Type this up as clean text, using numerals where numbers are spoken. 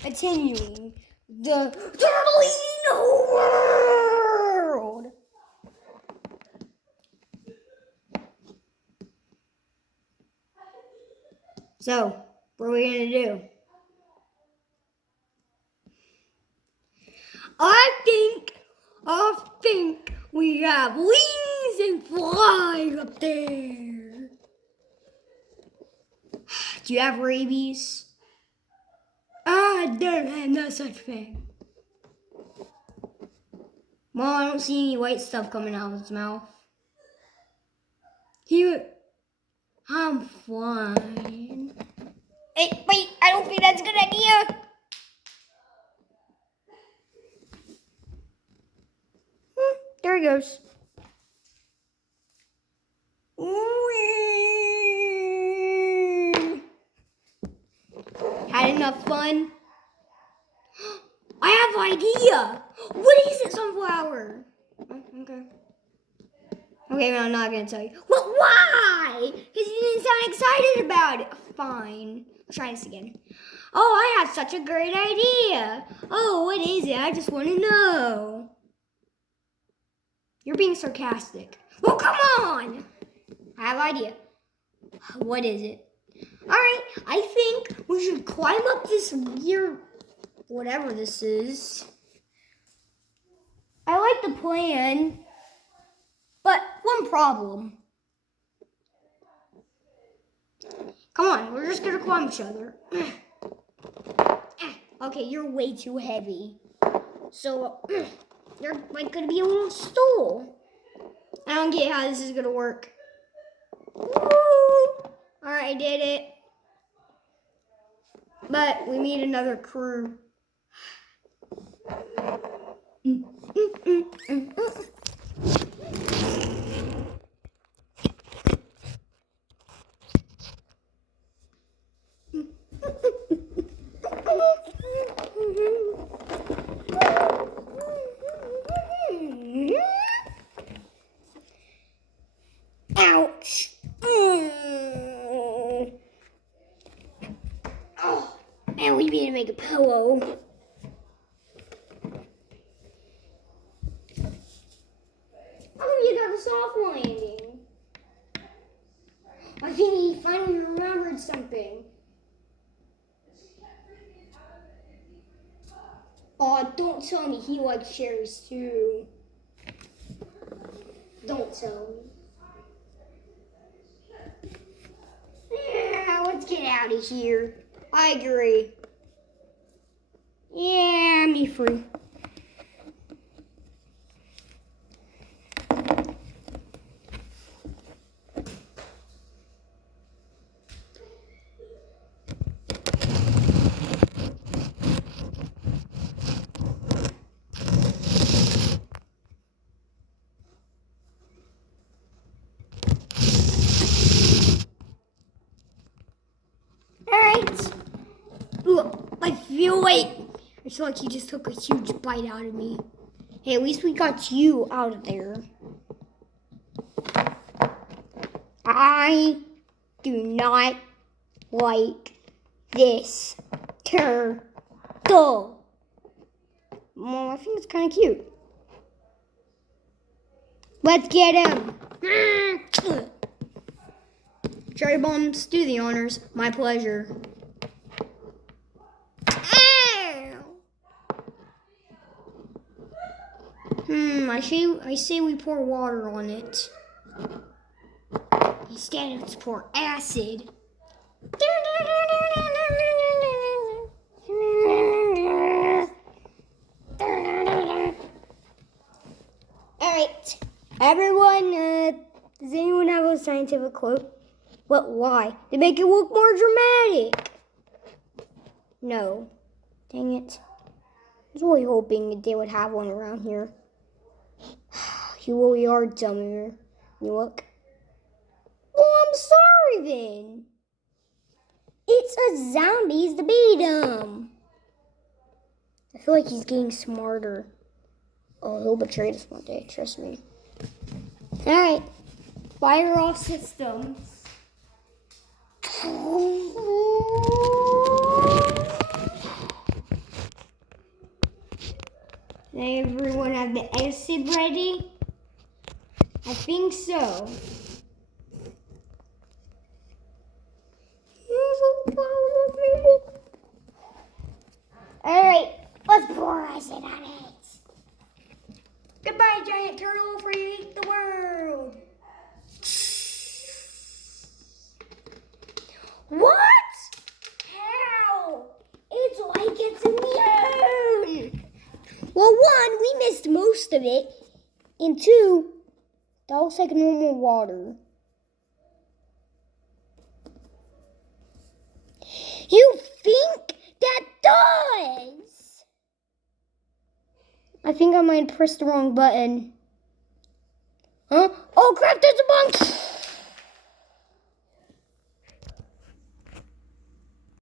Continuing the Turtling world. So, what are we gonna do? I think we have wings and fly up there. Do you have rabies? I don't have no such thing. Well, I don't see any white stuff coming out of his mouth. Here, I'm fine. Hey, wait, I don't think that's a good idea. There he goes. Had enough fun? I have an idea. What is it, sunflower? Oh, okay. Okay, but I'm not going to tell you. Well, why? Because you didn't sound excited about it. Fine. Let's try this again. Oh, I have such a great idea. Oh, what is it? I just want to know. You're being sarcastic. Well, come on. I have an idea. What is it? All right, I think we should climb up this weird, whatever this is. I like the plan, but one problem. Come on, we're just gonna climb each other. Okay, you're way too heavy. So, you're like gonna be a little stool. I don't get how this is gonna work. Woo! All right, I did it. But we need another crew. Ouch. Oh, and we need to make a pillow. How come you got a soft landing? I think he finally remembered something. Oh, don't tell me he likes cherries too. Don't tell me. Yeah, let's get out of here. I agree. Yeah, me free. I feel like he just took a huge bite out of me. Hey, at least we got you out of there. I do not like this turtle. Well, I think it's kind of cute. Let's get him. Cherry bombs, do the honors. My pleasure. I say we pour water on it. Instead, let's pour acid. Alright, everyone, does anyone have a scientific quote? What, why? To make it look more dramatic. No. Dang it. I was really hoping that they would have one around here. You really are dumber. You look. Well, I'm sorry then. It's a zombies to beat him. I feel like he's getting smarter. Oh, he'll betray us one day. Trust me. All right. Fire all systems. Does everyone have the acid ready? I think so. Alright, let's pour acid on it. Goodbye, giant turtle, for you eat the world. What? How? It's like it's immune. Well, one, we missed most of it. And two, that looks like normal water. You think that does? I think I might have pressed the wrong button. Huh? Oh crap, there's a bunch!